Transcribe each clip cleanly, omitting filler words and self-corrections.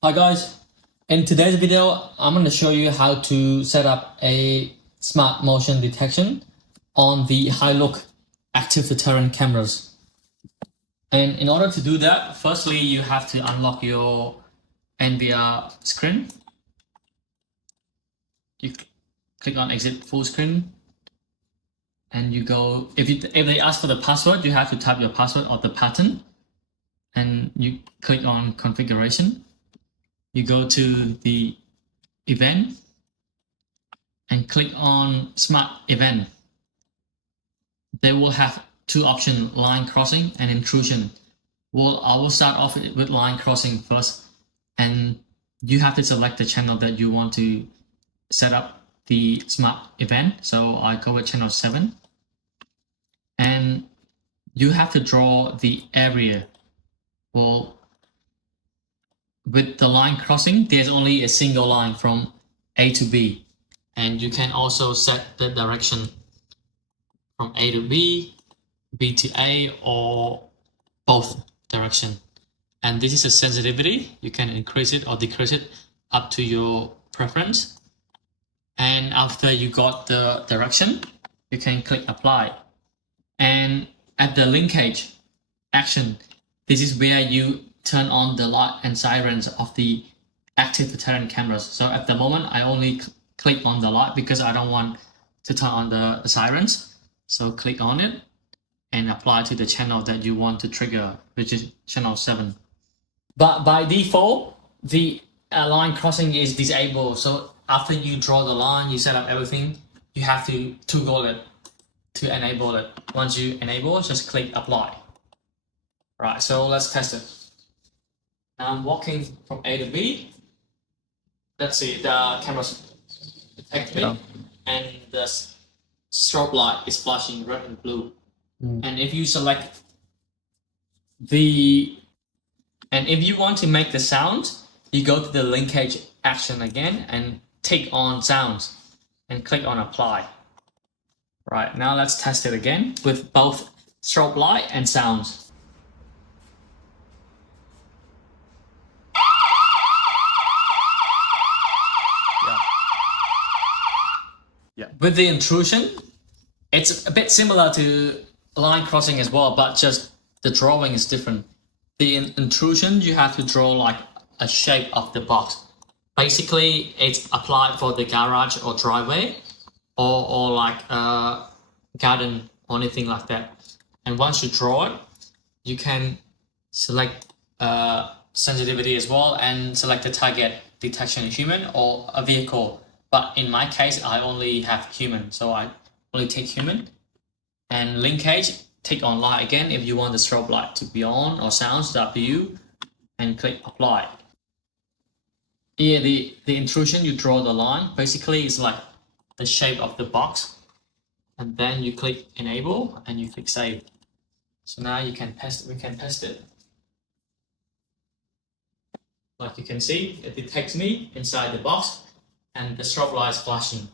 Hi guys, in today's video, I'm going to show you how to set up a smart motion detection on the HiLook Active Deterrent cameras. And in order to do that, firstly, you have to unlock your NVR screen. You click on exit full screen and you go, if they ask for the password, you have to type your password or the pattern and you click on configuration. You go to the event and click on smart event. They will have two options, line crossing and intrusion. Well, I will start off with line crossing first, and you have to select the channel that you want to set up the smart event. So I go with channel 7, and you have to draw the area. Well, with the line crossing, there's only a single line from A to B, and you can also set the direction from A to B, B to A, or both direction. And this is a sensitivity. You can increase it or decrease it up to your preference. And after you got the direction, you can click apply. And at the linkage action, this is where you turn on the light and sirens of the active deterrent cameras. So at the moment, I only click on the light because I don't want to turn on the sirens. So click on it and apply to the channel that you want to trigger, which is channel 7. But by default, the line crossing is disabled. So after you draw the line, you set up everything, you have to toggle it to enable it. Once you enable, just click apply. Right, so let's test it. Now I'm walking from A to B. Let's see, the camera's detect me, and the strobe light is flashing red and blue. And if you select and if you want to make the sound, you go to the linkage action again and tick on sounds and click on apply. Right, now let's test it again with both strobe light and sounds. With the intrusion, it's a bit similar to line crossing as well, but just the drawing is different. The intrusion, you have to draw like a shape of the box. Basically, it's applied for the garage or driveway or like a garden or anything like that. And once you draw it, you can select sensitivity as well and select the target detection, human or a vehicle. But in my case, I only have human, so I only take human. And linkage, tick on light again if you want the strobe light to be on, or sounds, up to you, and click apply. Here, the intrusion, you draw the line. Basically, it's like the shape of the box. And then you click enable and you click save. So now you can test it. We can test it. Like you can see, it detects me inside the box, and the strobe light is flashing.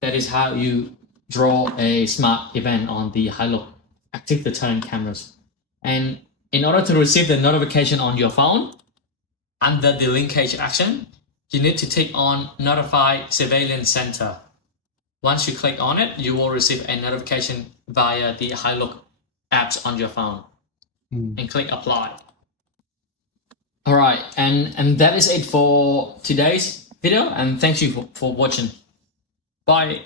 That is how you draw a smart event on the HiLook Active Deterrent cameras. And in order to receive the notification on your phone, under the linkage action, you need to tick on Notify Surveillance Center. Once you click on it, you will receive a notification via the HiLook apps on your phone. And click apply. All right, and that is it for today's video, and thank you for watching. Bye.